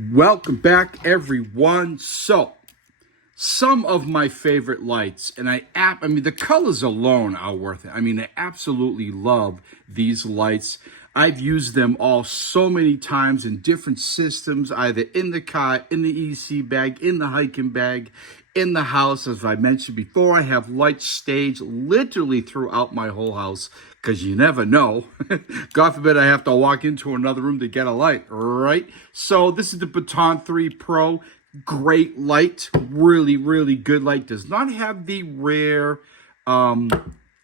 Welcome back, everyone. So, some of my favorite lights, and I mean, the colors alone are worth it. I mean, I absolutely love these lights. I've used them all so many times in different systems, either in the car, in the EDC bag, in the hiking bag, in the house. As I mentioned before, I have lights staged literally throughout my whole house because you never know. God forbid I have to walk into another room to get a light, right? So this is the Baton 3 Pro. Great light, really, really good light. Does not have the rare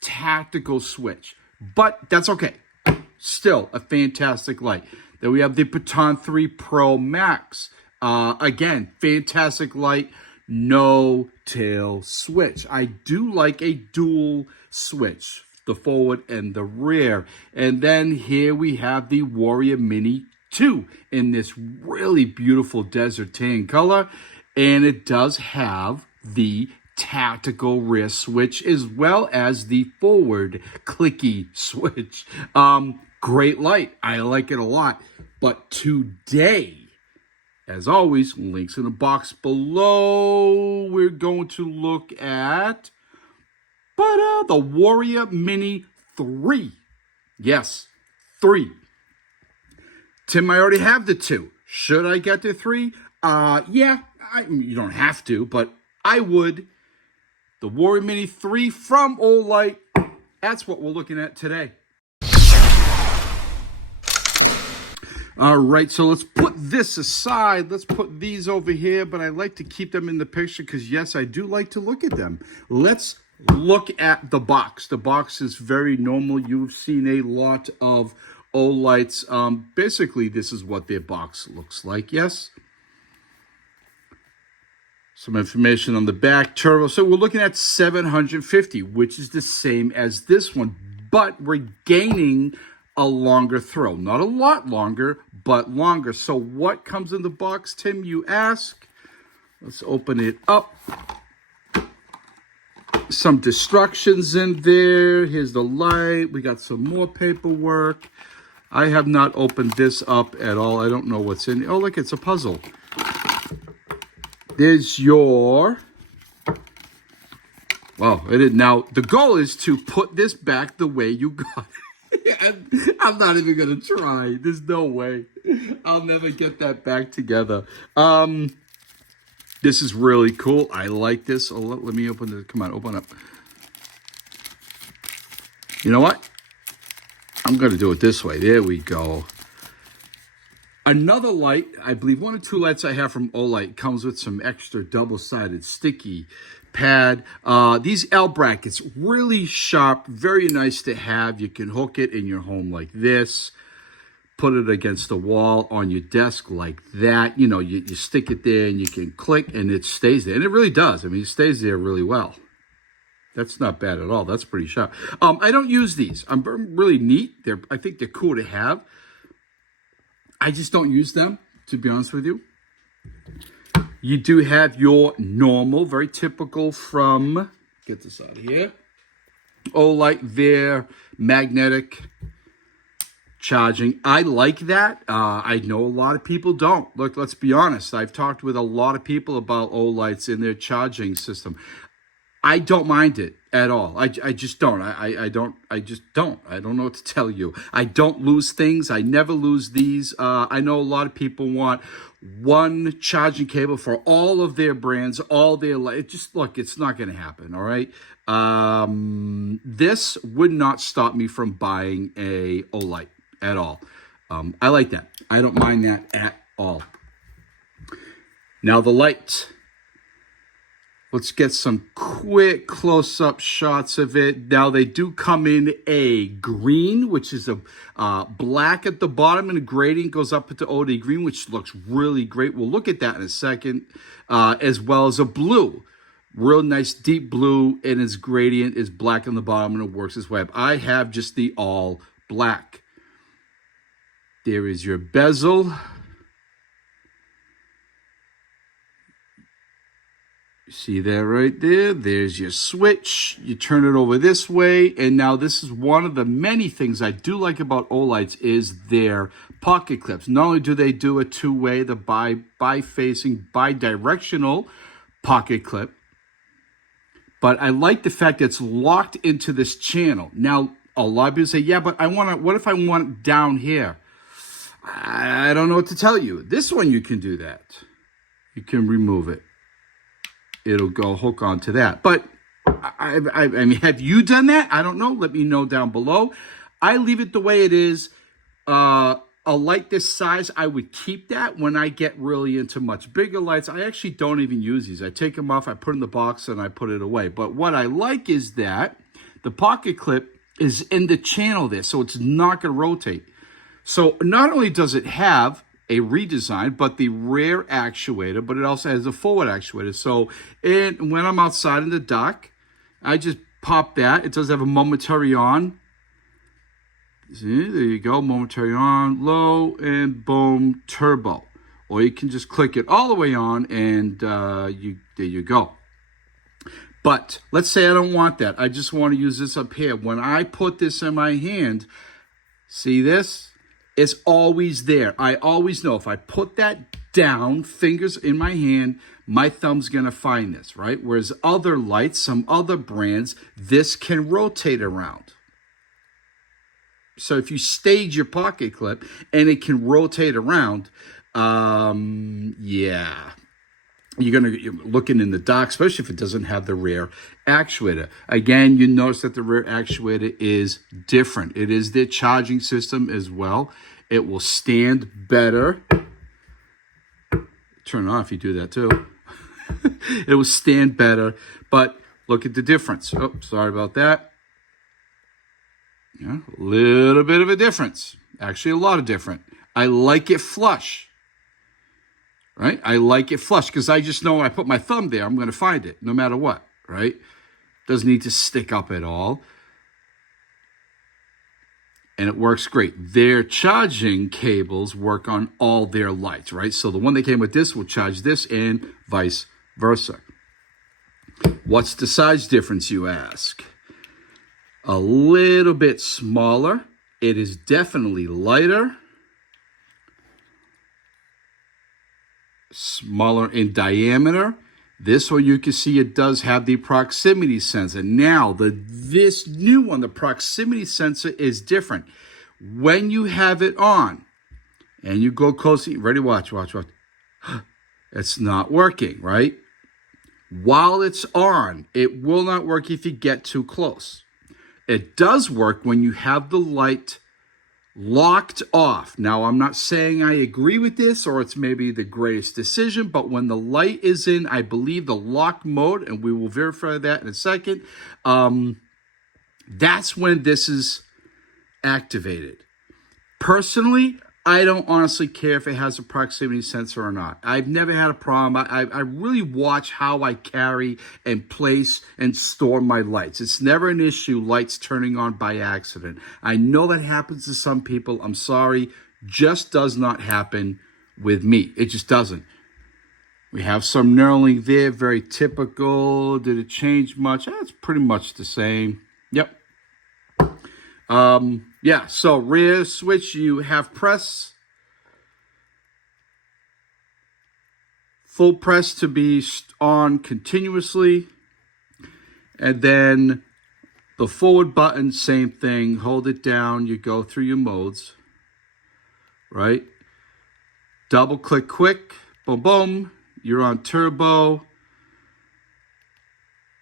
tactical switch, but that's okay. Still a fantastic light. Then we have the Baton 3 Pro Max. Again, fantastic light, no tail switch. I do like a dual switch, the forward and the rear. And then here we have the Warrior Mini 2 in this really beautiful desert tan color. And it does have the tactical rear switch as well as the forward clicky switch. Great light. I like it a lot. But today, as always, links in the box below, we're going to look at the Warrior Mini 3. Yes, 3. Tim, I already have the 2. Should I get the 3? Yeah, you don't have to, but I would. The Warrior Mini 3 from Olight. That's what we're looking at today. All right, so let's put this aside. Let's put these over here, but I like to keep them in the picture because, yes, I do like to look at them. Let's look at the box. The box is very normal. You've seen a lot of Olight's. Basically, this is what their box looks like, yes? Some information on the back. Turbo. So we're looking at 750, which is the same as this one, but we're gaining a longer throw. Not a lot longer, but longer. So what comes in the box, Tim, you ask? Let's open it up. Some instructions in there. Here's the light. We got some more paperwork. I have not opened this up at all. I don't know what's in it. Oh, look, it's a puzzle. There's your... Well, it is. Now, the goal is to put this back the way you got it. I'm not even going to try. There's no way. I'll never get that back together. This is really cool. I like this. Oh, let me open this. Come on, open up. You know what? I'm going to do it this way. There we go. Another light, I believe one or two lights I have from Olight comes with some extra double-sided sticky pad. These L brackets, really sharp, very nice to have. You can hook it in your home like this. Put it against the wall on your desk like that. You know, you stick it there and you can click and it stays there. And it really does. I mean, it stays there really well. That's not bad at all. That's pretty sharp. I don't use these. I'm really neat. I think they're cool to have. I just don't use them, to be honest with you. You do have your normal, very typical from, get this out of here, Olight, their magnetic charging. I like that. I know a lot of people don't. Look, let's be honest. I've talked with a lot of people about Olights in their charging system. I don't mind it at all. I just don't. I just don't. I don't know what to tell you. I don't lose things. I never lose these. I know a lot of people want one charging cable for all of their brands, all their light. Just look, it's not going to happen. All right. This would not stop me from buying a Olight at all. I like that. I don't mind that at all. Now the light. Let's get some quick close-up shots of it. Now, they do come in a green, which is a black at the bottom, and a gradient goes up into OD green, which looks really great. We'll look at that in a second, as well as a blue. Real nice deep blue, and its gradient is black on the bottom, and it works as well. I have just the all black. There is your bezel. See that right there? There's your switch. You turn it over this way. And now this is one of the many things I do like about Olights is their pocket clips. Not only do they do a two-way, the bi-facing, bi-directional pocket clip, but I like the fact that it's locked into this channel. Now, a lot of people say, yeah, but what if I want it down here? I don't know what to tell you. This one, you can do that. You can remove it. It'll go hook onto that. But I mean, have you done that? I don't know. Let me know down below. I leave it the way it is. A light this size, I would keep that. When I get really into much bigger lights, I actually don't even use these. I take them off, I put in the box, and I put it away. But what I like is that the pocket clip is in the channel there, so it's not going to rotate. So not only does it have a redesign, but the rear actuator, but it also has a forward actuator. So when I'm outside in the dock, I just pop that. It does have a momentary on. See, there you go, momentary on, low, and boom, turbo. Or you can just click it all the way on, and there you go. But let's say I don't want that. I just want to use this up here. When I put this in my hand, see this? It's always there. I always know if I put that down, fingers in my hand, my thumb's going to find this, right? Whereas other lights, some other brands, this can rotate around. So if you stage your pocket clip and it can rotate around, yeah, you're looking in the dock, especially if it doesn't have the rear actuator. Again, you notice that the rear actuator is different. It is their charging system as well. It will stand better. Turn it off if you do that too. It will stand better, but look at the difference. Oh, sorry about that. Yeah, a little bit of a difference. Actually, a lot of different. I like it flush. Right? I like it flush because I just know when I put my thumb there, I'm going to find it no matter what, right? Doesn't need to stick up at all. And it works great. Their charging cables work on all their lights, right? So the one that came with this will charge this and vice versa. What's the size difference, you ask? A little bit smaller. It is definitely lighter. Smaller in diameter. This one you can see it does have the proximity sensor. Now this new one, the proximity sensor is different. When you have it on and you go close, ready, watch. It's not working, right? While it's on, it will not work if you get too close. It does work when you have the light locked off. Now, I'm not saying I agree with this or it's maybe the greatest decision, but when the light is in, I believe, the lock mode, and we will verify that in a second, that's when this is activated. Personally, I don't honestly care if it has a proximity sensor or not. I've never had a problem. I really watch how I carry and place and store my lights. It's never an issue, lights turning on by accident. I know that happens to some people. I'm sorry. Just does not happen with me. It just doesn't. We have some knurling there. Very typical. Did it change much? It's pretty much the same. Yep. Yeah, so rear switch, you have press, full press to be on continuously, and then the forward button, same thing, hold it down, you go through your modes, right? Double click quick, boom, boom, you're on turbo,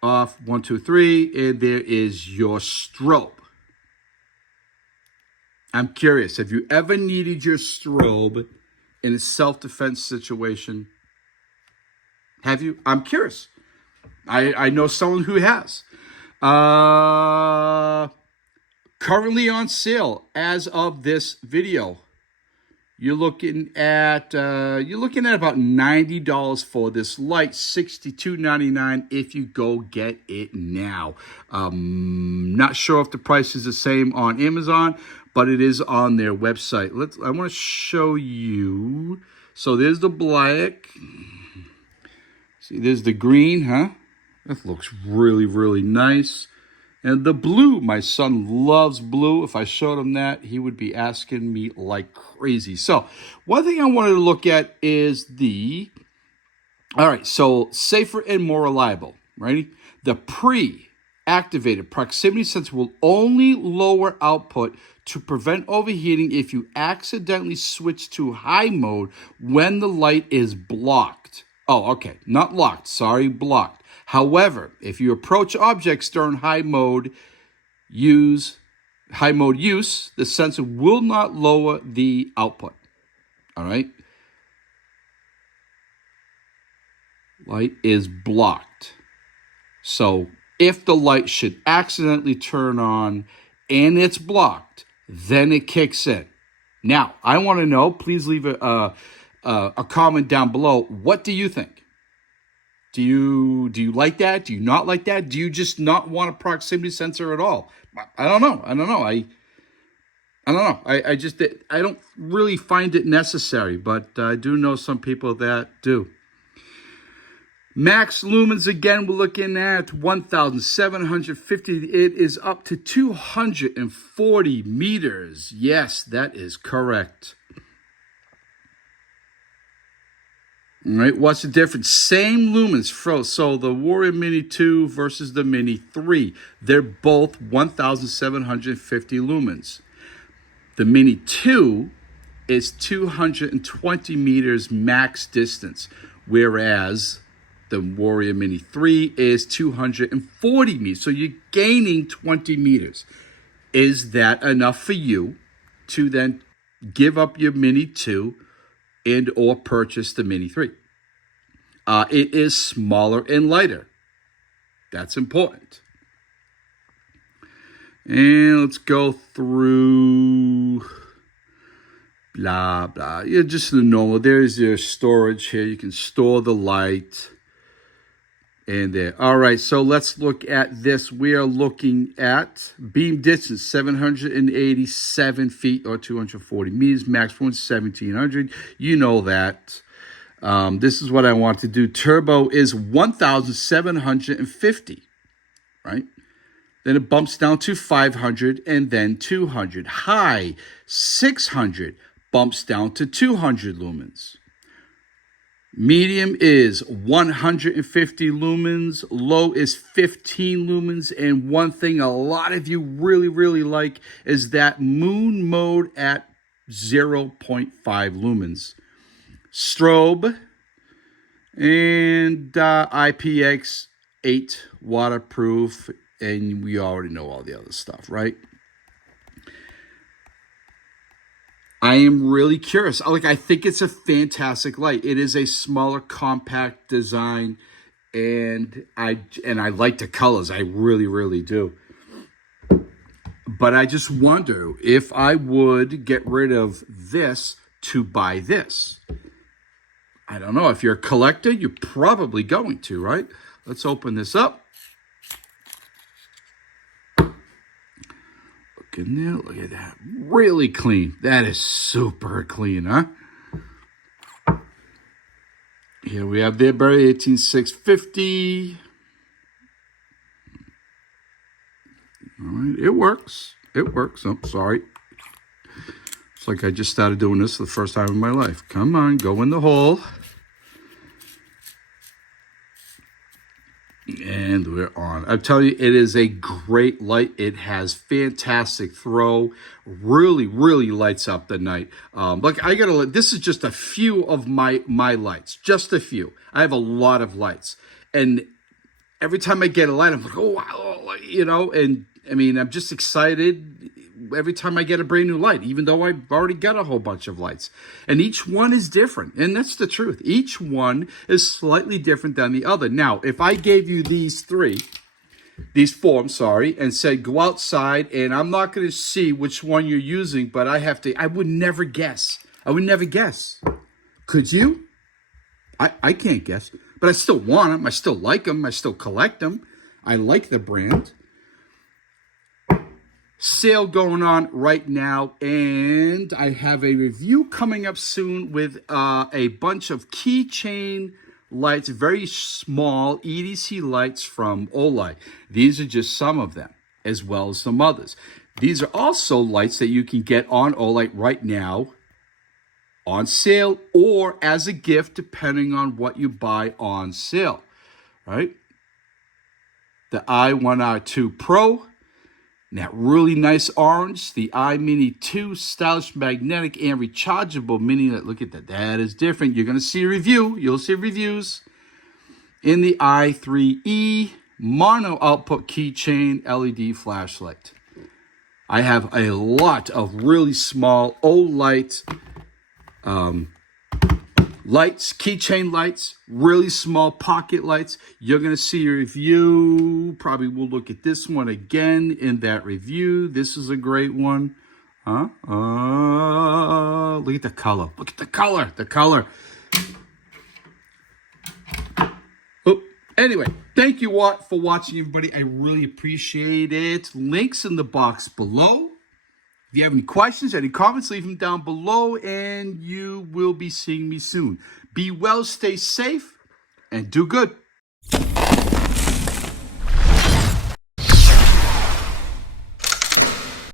off, 1, 2, 3, and there is your strobe. I'm curious, have you ever needed your strobe in a self-defense situation? Have you? I'm curious. I know someone who has. Currently on sale as of this video. You're looking at about $90 for this light, $62.99 if you go get it now. Not sure if the price is the same on Amazon, but it is on their website. I want to show you. So there's the black. See, there's the green, huh? That looks really, really nice. And the blue, my son loves blue. If I showed him that, he would be asking me like crazy. So one thing I wanted to look at is all right, so safer and more reliable, right? The pre-activated proximity sensor will only lower output to prevent overheating if you accidentally switch to high mode when the light is blocked. Oh, okay, not locked, sorry, blocked. However, if you approach objects during high mode use, the sensor will not lower the output. All right? Light is blocked. So if the light should accidentally turn on and it's blocked, then it kicks in. Now, I want to know, please leave a comment down below. What do you think? Do you like that? Do you not like that? Do you just not want a proximity sensor at all? I don't know. I don't know. I don't really find it necessary, but I do know some people that do. Max lumens, again, we're looking at 1,750. It is up to 240 meters. Yes, that is correct. All right, what's the difference? Same lumens. So the Warrior Mini 2 versus the Mini 3. They're both 1,750 lumens. The Mini 2 is 220 meters max distance, whereas the Warrior Mini 3 is 240 meters. So you're gaining 20 meters. Is that enough for you to then give up your Mini 2 and or purchase the Mini 3? It is smaller and lighter. That's important. And let's go through blah, blah. Yeah, just the normal. There's your storage here. You can store the light. And there. All right, so let's look at this. We are looking at beam distance, 787 feet or 240 meters, max 1,700. You know that. This is what I want to do. Turbo is 1,750, right? Then it bumps down to 500 and then 200. High, 600, bumps down to 200 lumens. Medium is 150 lumens. Low is 15 lumens. And one thing a lot of you really, really like is that moon mode at 0.5 lumens. Strobe and IPX8 waterproof. And we already know all the other stuff, right? I am really curious. I think it's a fantastic light. It is a smaller, compact design, and I like the colors. I really, really do. But I just wonder if I would get rid of this to buy this. I don't know. If you're a collector, you're probably going to, right? Let's open this up. In there, look at that, really clean. That is super clean, huh? Here we have the Berry 18650. All right, it works. It works. Oh, sorry. It's like I just started doing this for the first time in my life. Come on, go in the hole. And we're on. I tell you, it is a great light. It has fantastic throw. Really, really lights up the night. This is just a few of my lights. Just a few. I have a lot of lights. And every time I get a light, I'm like, oh, wow, and I mean, I'm just excited every time I get a brand new light, even though I've already got a whole bunch of lights. And each one is different. And that's the truth. Each one is slightly different than the other. Now, if I gave you these four, and said, go outside, and I'm not going to see which one you're using, but I would never guess. Could you? I can't guess. But I still want them. I still like them. I still collect them. I like the brand. Sale going on right now, and I have a review coming up soon with a bunch of keychain lights, very small EDC lights from Olight. These are just some of them, as well as some others. These are also lights that you can get on Olight right now, on sale, or as a gift, depending on what you buy on sale, right? The i1R2 Pro, that really nice orange, the iMini 2, stylish, magnetic, and rechargeable mini. Look at that, that is different. You're going to see a review, you'll see reviews. In the i3E, mono output keychain LED flashlight. I have a lot of really small Olight lights, keychain lights, really small pocket lights. You're going to see a review. Probably we'll look at this one again in that review. This is a great one. Look at the color. Look at the color. The color. Oh, anyway, thank you for watching, everybody. I really appreciate it. Links in the box below. If you have any questions, any comments, leave them down below, and you will be seeing me soon. Be well, stay safe, and do good.